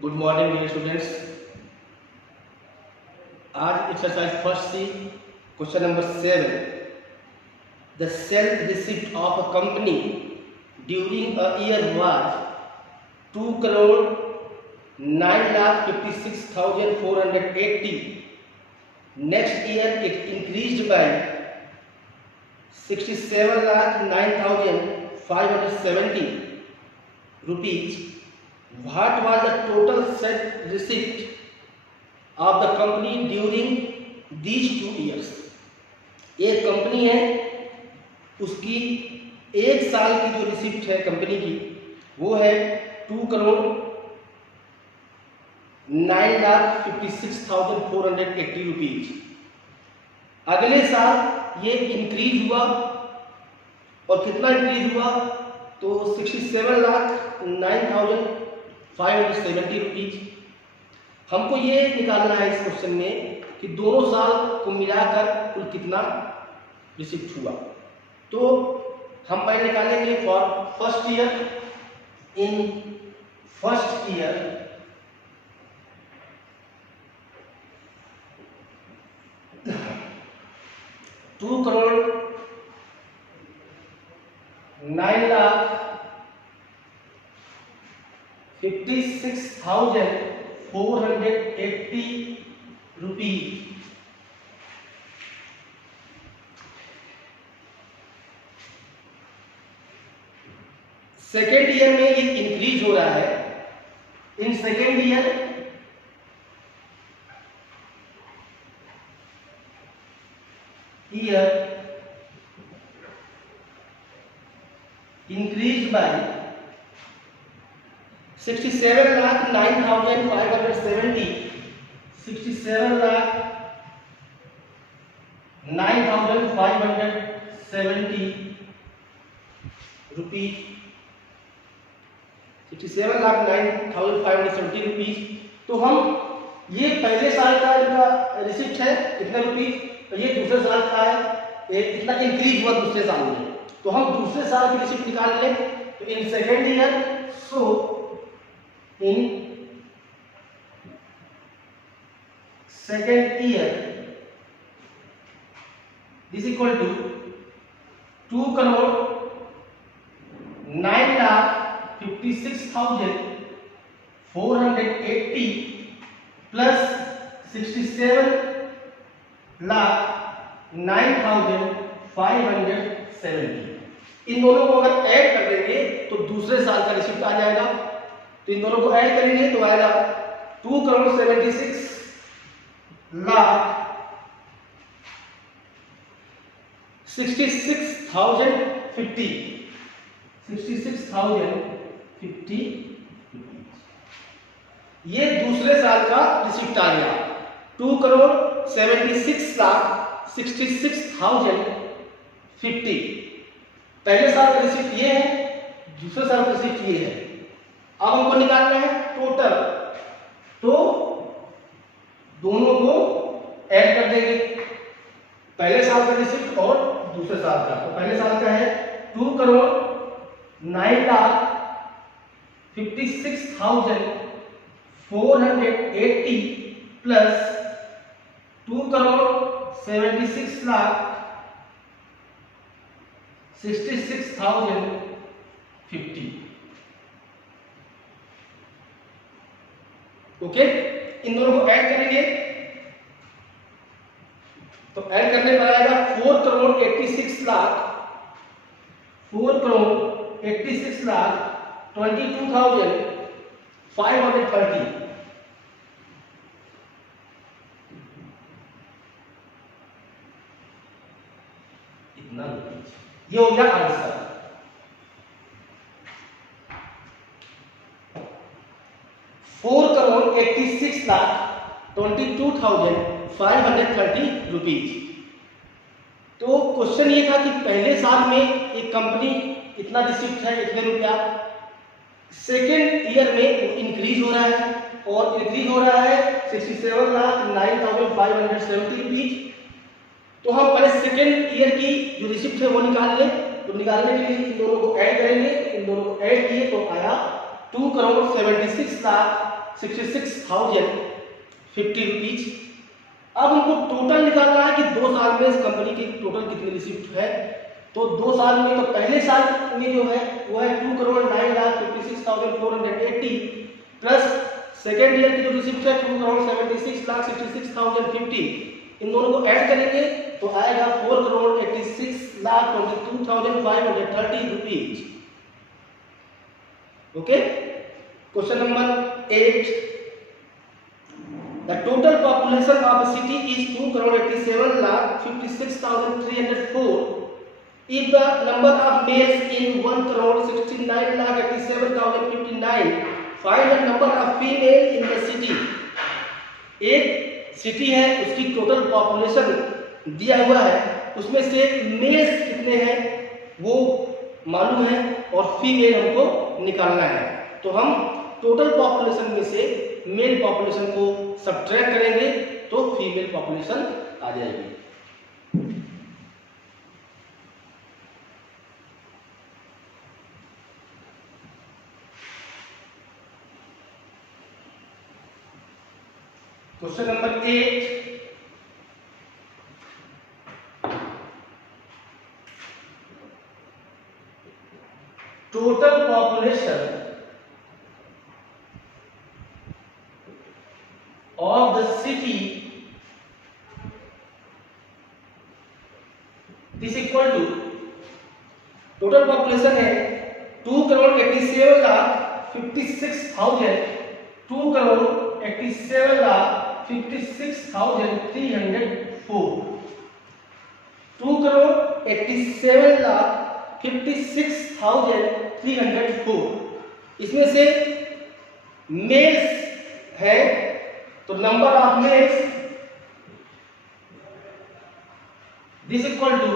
Good morning dear students. आज exercise first C question number 7। The self receipt of a company during a year was 2,09,56,480। Next year it increased by 67,09,570 rupees. What was the total set receipt of the company during these 2 years? एक company है, उसकी एक साल की जो receipt है company की वो है 2,09,56,480 रुपीज। अगले साल ये इंक्रीज हुआ और कितना इंक्रीज हुआ तो 67,09,570 रुपीज। हमको ये निकालना है इस क्वेश्चन में कि दोनों साल को मिलाकर कुल कितना रिसिप्ट हुआ। तो हम पहले निकालेंगे for first year. In first year two crore 9,56,480 rupees. Second year में ये इंक्रीज हो रहा है। In second year increased by 67,09,570 67,09,570 rupees. 67,09,570 rupees. तो हम ये पहले साल का इनका रिसिप्ट है कितने रुपीज, तो ये दूसरे साल का है, इतना इंक्रीज हुआ दूसरे साल में। तो हम दूसरे साल की रिसिप्ट निकाल लें। तो in second year, so in second year this equal to 2,09,56,480 plus 67,09,570। इन दोनों को अगर ऐड कर देंगे तो दूसरे साल का रिसिप्ट आ जाएगा। तो इन दोनों को ऐड करेंगे तो आएगा 2,76,66,050 66,050 ये दूसरे साल का रिसिप्ट आ गया। 2,76,66,050 पहले साल का रिसिप्ट ये है, दूसरे साल का रिसिप्ट ये है। अब हमको निकालना है टोटल, तो दोनों को ऐड कर देंगे, पहले साल का रिसिप्ट और दूसरे साल का। तो पहले साल का है 2,09,56,480 प्लस 2,76,66,050। ओके, इन दोनों को ऐड करेंगे तो ऐड करने पर आएगा 4,86,22,530। इतना ये हो गया आंसर। 4,86,22,530 रुपीज। तो क्वेश्चन ये था कि पहले साल में एक कंपनी इतना रिसिप्ट है इतने रुपया, सेकेंड ईयर में इंक्रीज हो रहा है और इंक्रीज हो रहा है 67,09,570 रुपीज। तो हम पहले सेकेंड ईयर की जो रिसिप्ट है वो निकाल लें। तो निकालने के लिए इन दोनों को ऐड करेंगे। इन दोनों को ऐड किए तो आया 2,76,66,050 66,050 रुपीज। अब हमको टोटल निकालना है कि 2 साल में इस कंपनी की टोटल कितनी रिसिप्ट है। तो 2 साल में, तो पहले साल में जो है वो है 2,09,56,480 प्लस सेकेंड ईयर की जो रिसिप्ट है 2,76,66,050। इन दोनों को ऐड करेंगे तो आएगा 4,86,22,530 rupees. Okay, question number 8, the total population of a city is 2,87,56,304. If the number of males in 1,69,87,059, find the number of female in the city. एक सिटी है, उसकी टोटल पॉपुलेशन दिया हुआ है, उसमें से मेल्स कितने हैं वो मालूम है और फीमेल हमको निकालना है। तो हम टोटल पॉपुलेशन में से मेल पॉपुलेशन को सब्ट्रैक्ट करेंगे तो फीमेल पॉपुलेशन आ जाएगी। Question number 8, total population of the city is equal to, total population है 2,87,56,000 2,87,56,304 2,87,56,304। इसमें से मेल्स है तो number of males this equal to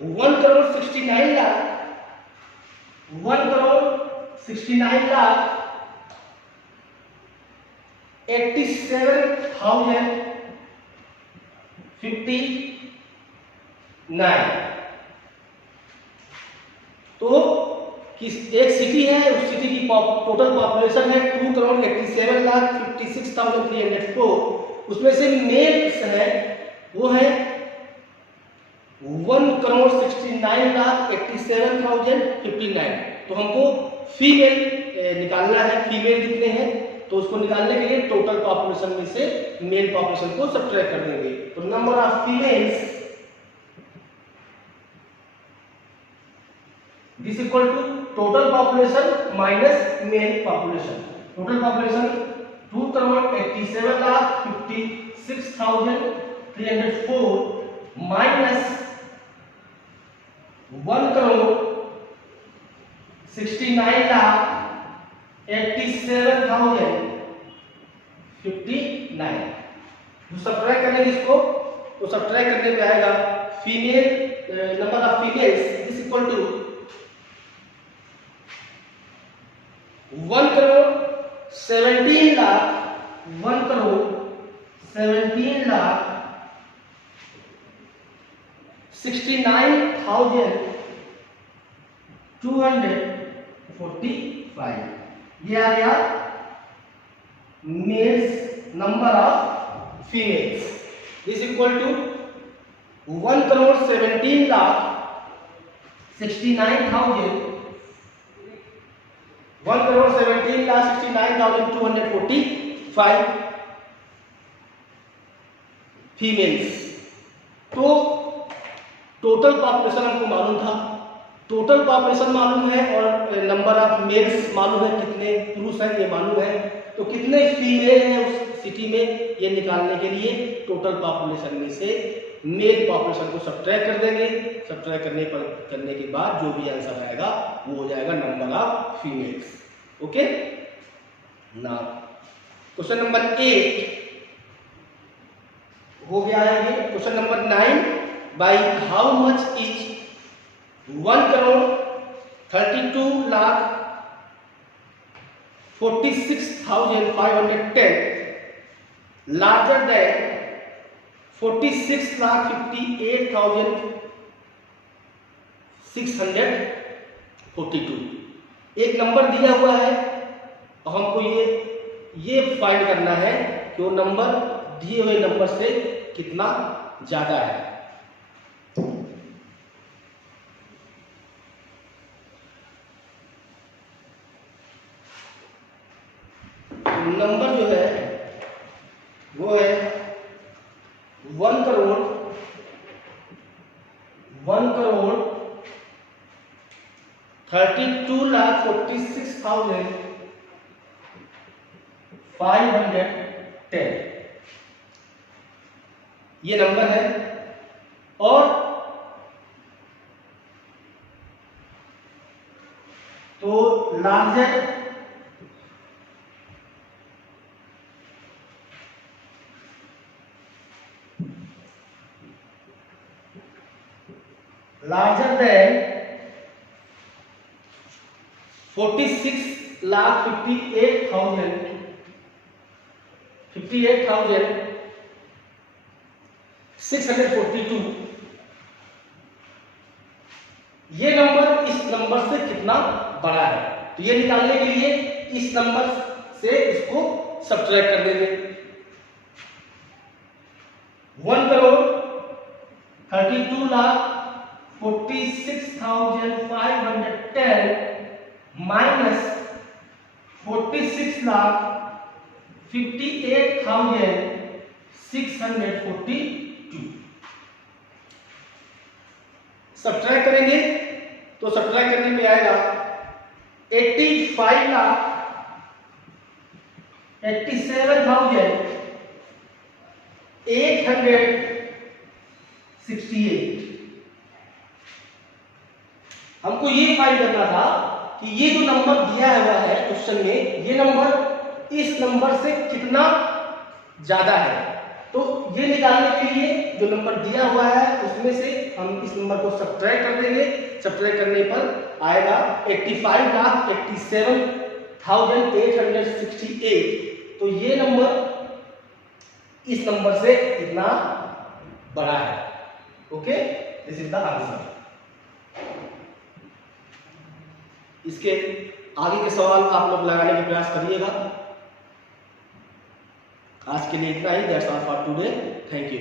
1,69,87,059। तो किस एक सिटी है, उस सिटी की टोटल पॉपुलेशन है 2,87,56,304, उसमें से मेल्स है वो है 1,69,87,059। तो हमको फीमेल निकालना है, फीमेल कितने हैं, तो उसको निकालने के लिए टोटल पॉपुलेशन में से मेल पॉपुलेशन को सब्ट्रैक्ट कर देंगे। तो number of females this equal to total population minus male population. Total population 2,87,56,304 minus 1,69,87,059। जो सब्ट्रैक्ट करेंगे इसको, तो सब्ट्रैक्ट करने पे आएगा female number of females this equal to 1,69,245। ये आ गया males number of females this equal to 1,17,69,245 females. तो टोटल पॉपुलेशन हमको मालूम था, टोटल पॉपुलेशन मालूम है और नंबर ऑफ मेल्स मालूम है, कितने पुरुष हैं ये मालूम है। तो कितने फीमेल हैं उस सिटी में ये निकालने के लिए टोटल पॉपुलेशन में से मेल पॉपुलेशन को सब्ट्रैक्ट कर देंगे। सब्ट्रैक्ट करने के बाद जो भी आंसर आएगा वो हो जाएगा number of females. Okay, now question number 8 हो गया है ये। Question number 9, by how much is 1,32,46,510 larger than 46,58,642। एक नंबर दिया हुआ है और हमको ये फाइंड करना है कि वो नंबर दिए हुए नंबर से कितना ज्यादा है। नंबर जो है वो है 1,32,46,510 ये नंबर है। और तो लार्जर देन 58,642 ये नंबर इस नंबर से कितना बड़ा है। तो ये निकालने के लिए इस नंबर से इसको सब्ट्रैक्ट कर देंगे। 1,32,46,510 माइनस 46,58,642 सब्ट्रैक्ट करेंगे तो सब्ट्रैक्ट करने पे आएगा 87,868। हमको ये फाइंड करना था कि ये जो नंबर दिया हुआ है क्वेश्चन में, ये नंबर इस नंबर से कितना ज्यादा है। तो ये निकालने के लिए जो नंबर दिया हुआ है उसमें से हम इस नंबर को सब्ट्रैक्ट कर देंगे। सब्ट्रैक्ट करने पर आएगा 85,87,868। तो ये नंबर इस नंबर से कितना बड़ा है। Okay, this is the answer. इसके आगे के सवाल आप लोग लगाने का प्रयास करिएगा। आज के लिए इतना ही। That's all for today. Thank you.